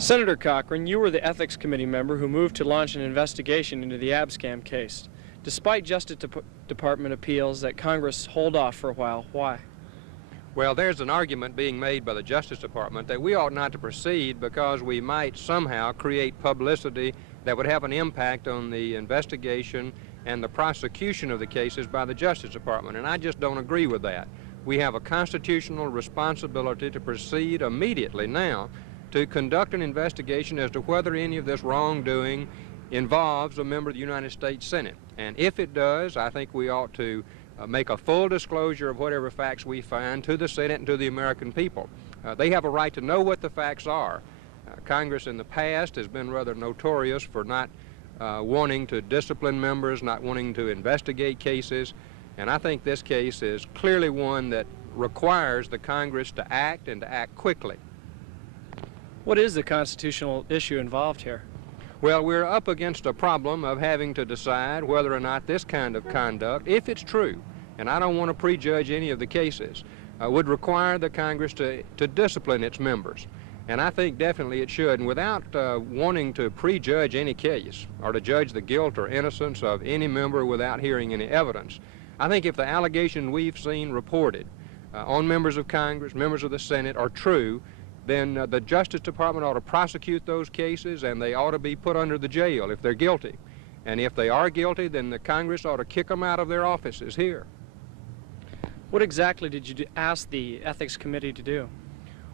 Senator Cochran, you were the Ethics Committee member who moved to launch an investigation into the Abscam case. Despite Justice Department appeals that Congress hold off for a while, why? Well, there's an argument being made by the Justice Department that we ought not to proceed because we might somehow create publicity that would have an impact on the investigation and the prosecution of the cases by the Justice Department, and I just don't agree with that. We have a constitutional responsibility to proceed immediately now to conduct an investigation as to whether any of this wrongdoing involves a member of the United States Senate. And if it does, I think we ought to make a full disclosure of whatever facts we find to the Senate and to the American people. They have a right to know what the facts are. Congress in the past has been rather notorious for not wanting to discipline members, not wanting to investigate cases, and I think this case is clearly one that requires the Congress to act and to act quickly. What is the constitutional issue involved here? Well, we're up against a problem of having to decide whether or not this kind of conduct, if it's true, and I don't want to prejudge any of the cases, would require the Congress to discipline its members. And I think definitely it should. And without wanting to prejudge any case or to judge the guilt or innocence of any member without hearing any evidence, I think if the allegations we've seen reported on members of Congress, members of the Senate are true, then the Justice Department ought to prosecute those cases and they ought to be put under the jail if they're guilty. And if they are guilty, then the Congress ought to kick them out of their offices here. What exactly did you ask the Ethics Committee to do?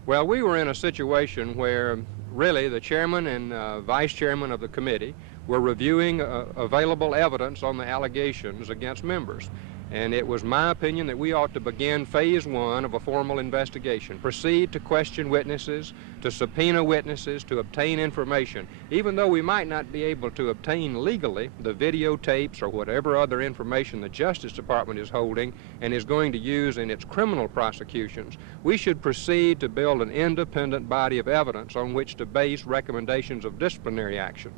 Well, we were in a situation where really the chairman and vice chairman of the committee were reviewing available evidence on the allegations against members. And it was my opinion that we ought to begin phase one of a formal investigation, proceed to question witnesses, to subpoena witnesses, to obtain information. Even though we might not be able to obtain legally the videotapes or whatever other information the Justice Department is holding and is going to use in its criminal prosecutions, we should proceed to build an independent body of evidence on which to base recommendations of disciplinary action.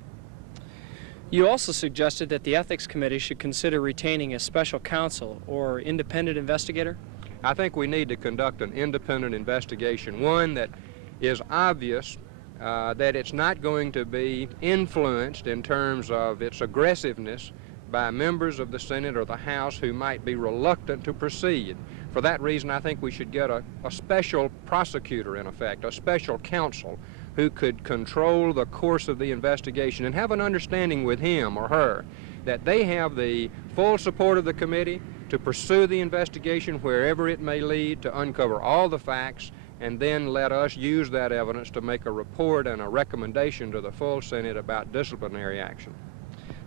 You also suggested that the Ethics Committee should consider retaining a special counsel or independent investigator? I think we need to conduct an independent investigation, one that is obvious that it's not going to be influenced in terms of its aggressiveness by members of the Senate or the House who might be reluctant to proceed. For that reason, I think we should get a special prosecutor, in effect, a special counsel who could control the course of the investigation and have an understanding with him or her that they have the full support of the committee to pursue the investigation wherever it may lead, to uncover all the facts, and then let us use that evidence to make a report and a recommendation to the full Senate about disciplinary action.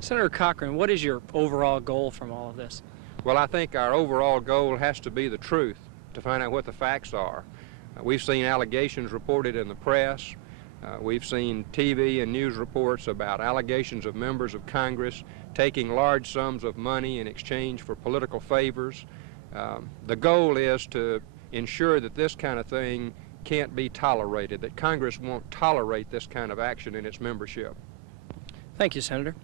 Senator Cochran, what is your overall goal from all of this? Well, I think our overall goal has to be the truth, to find out what the facts are. We've seen allegations reported in the press. We've seen TV and news reports about allegations of members of Congress taking large sums of money in exchange for political favors. The goal is to ensure that this kind of thing can't be tolerated, that Congress won't tolerate this kind of action in its membership. Thank you, Senator.